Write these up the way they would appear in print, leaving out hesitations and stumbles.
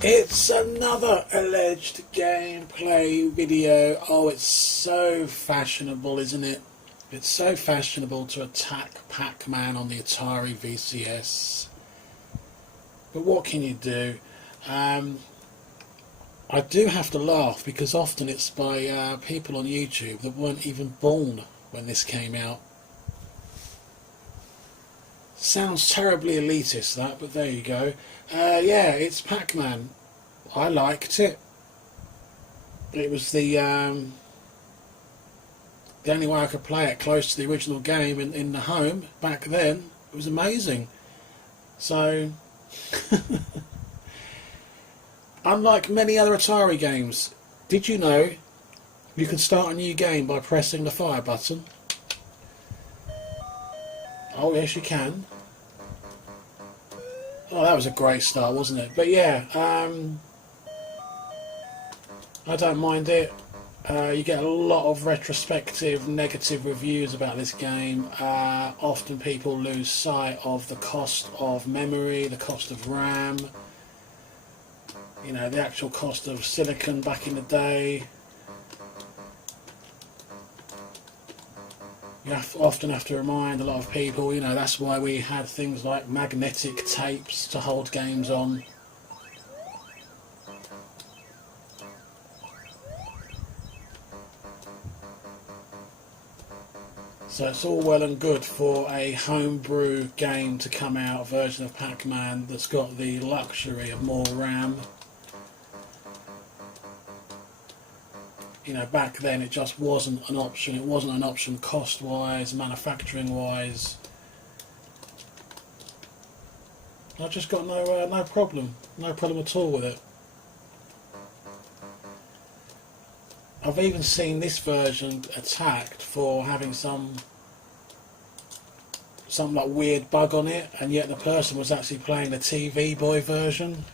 It's another alleged gameplay video. Oh, it's so fashionable, isn't it? It's so fashionable to attack Pac Man on the Atari VCS. But what can you do? I do have to laugh because often it's by people on YouTube that weren't even born when this came out. Sounds terribly elitist, that, but there you go. Yeah, it's Pac Man. I liked it. It was the only way I could play it close to the original game in the home back then. It was amazing. So, unlike many other Atari games, did you know you can start a new game by pressing the fire button? Oh yes, you can. Oh, that was a great start, wasn't it? But yeah, I don't mind it. You get a lot of retrospective negative reviews about this game. Often people lose sight of the cost of memory, the cost of RAM, you know, the actual cost of silicon back in the day. You often have to remind a lot of people, you know, that's why we had things like magnetic tapes to hold games on. So it's all well and good for a homebrew game to come out, a version of Pac Man that's got the luxury of more RAM. You know, back then it just wasn't an option. It wasn't an option cost-wise, manufacturing-wise. I just got no problem at all with it. I've even seen this version attacked for having some like weird bug on it, and yet the person was actually playing the TV Boy version.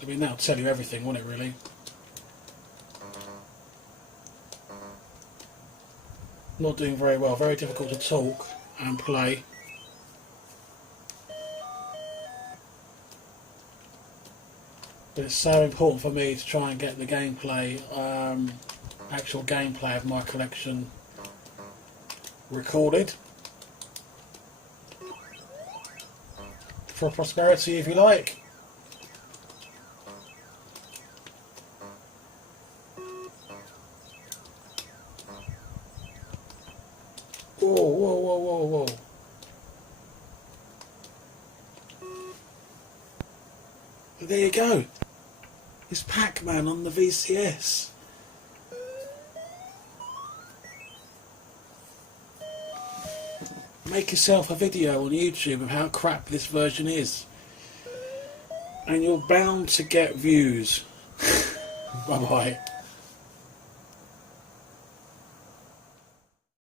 I mean, that'll tell you everything, won't it, really? Not doing very well, very difficult to talk and play. But it's so important for me to try and get the gameplay, actual gameplay of my collection recorded. For prosperity, if you like. Whoa, whoa, whoa, whoa, whoa. But there you go. It's Pac Man on the VCS. Make yourself a video on YouTube of how crap this version is, and you're bound to get views. Bye bye.